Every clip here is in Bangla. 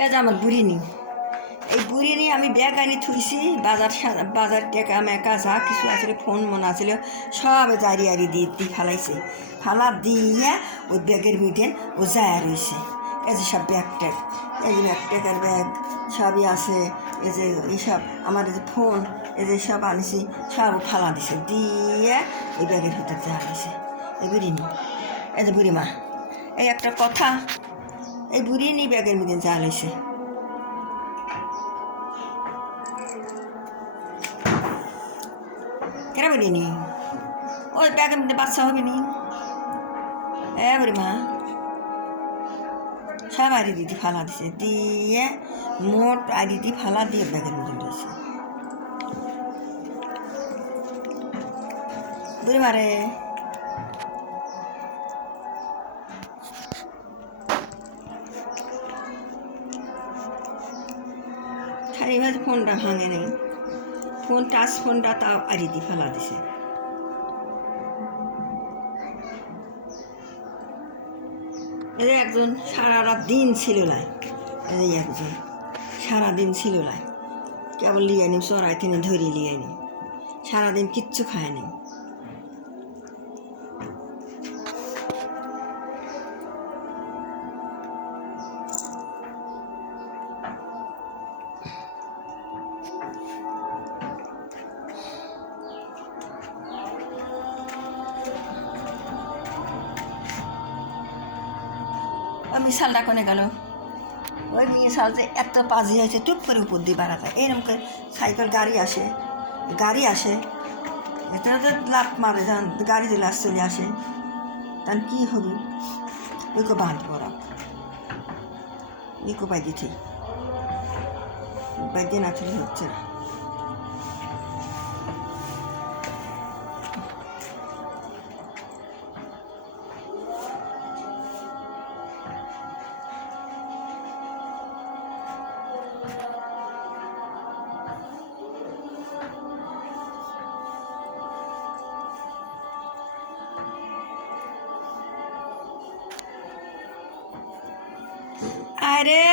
এ যে আমার বুড়ি নি, এই বুড়ি নিয়ে আমি ব্যাগ আনি থুইছি, বাজার টেকা মেকা যা কিছু আসলে ফোন মনে আসলে সব জারি আরি দিয়ে ফালাইছে, ফালা দিয়ে ওই ব্যাগের মিটেন ও যায় রয়েছে। এই যে সব ব্যাগ ট্যাগ, এই যে ব্যাগ ট্যাগের ব্যাগ সবই আছে। এই যে এইসব আমার এই যে ফোন, এই যে সব আনিছি সব ফালা দিছে, দিয়ে ওই ব্যাগের ভিতরে যা রয়েছে। এই বুড়ি নি, এই যে বুড়ি মা, এই একটা কথা, এই বুড়ি নি ব্যাগের মধ্যে যা লইছে। কেন বলিনি ওই ব্যাগের মধ্যে বাচ্চা হবে নি? বুড়ি মা সব আড়ি দিদি ফালা দিছে, দিয়ে মোট আড়ি দি ফালা দিয়ে ব্যাগের মধ্যে রয়েছে। বুড়ি মারে খালি ভাবে ফোনটা ভাঙে নেই, ফোন টাচ ফোনটা তাও আড়ি দি ফালা দিছে। এই একজন সারা দিন ছিল লাই, এই একজন সারাদিন ছিল লাই, কেবল লিয়ে আনি চড়াই থেকে ধরে লিয়ে আনি, সারাদিন কিচ্ছু খায়নি। মিশালটা কোনে গেল? ওই মিশাল যে এত পাজি হয়েছে, টুপ করে উপর দিয়ে বাড়া যায়, এরকম করে সাইকেল গাড়ি আসে এটা তো লাট মারে, যখন গাড়ি দিলে চলে আসে, তখন কী হবে? ওইকে বাঁধ পড়া, ওইকে বাই দিতে না চলে হচ্ছে না। আরে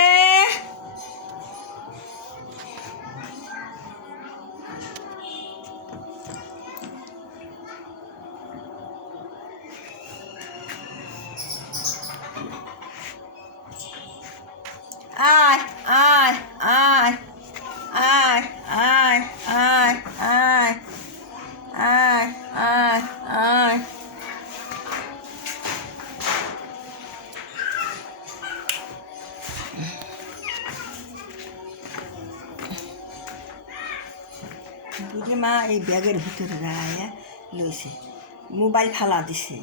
আয় আয় আয় আয় আয় আয় আয় আয় আয় আয় বুঝি মা এই ব্যাগের ভিতরে দাঁড়াইয়া লইছে, মোবাইল ফালা দিছে,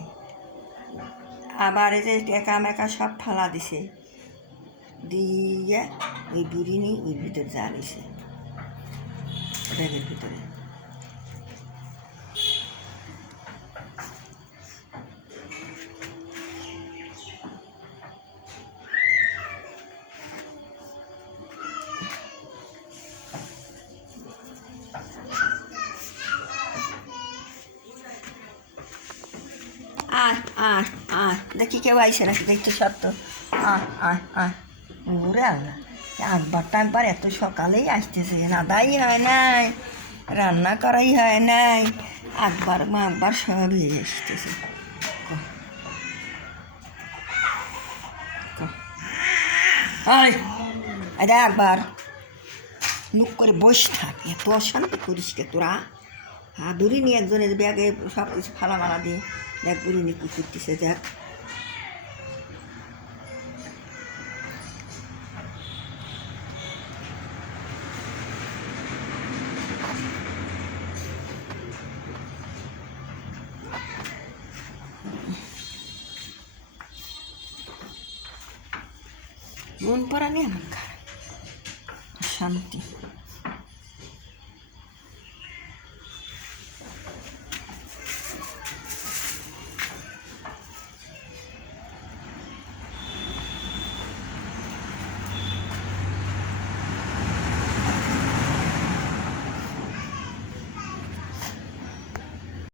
আবার এই যে টেকা মেকা সব ফালা দিছে, দিয়ে ওই বুড়ি নি ওই ভিতরে যা লইছে ব্যাগের ভিতরে। আয় আয় আয়, দেখি কেউ আইসে নাকি, দেখতে সত্য। আয় আয় আয়, ওরে আল্লাহ, একবার টাইম পর এত সকালেই আসতেছে, রাধাই হয় নাই, রান্না করাই হয় নাই, একবার সব হয়ে আসতেছে। এটা একবার মুখ করে বসে থাক, এত অশান্তি করিস কে তোরা? হ্যাঁ, বুড়ি নিয়ে একজনের ব্যাগে সব কিছু ফালা মালা দিয়ে দেখ বুড়ি নিয়ে কী করতেছে, দেখ। মন পড়া নিয়ে আমার খারাপ শান্তি।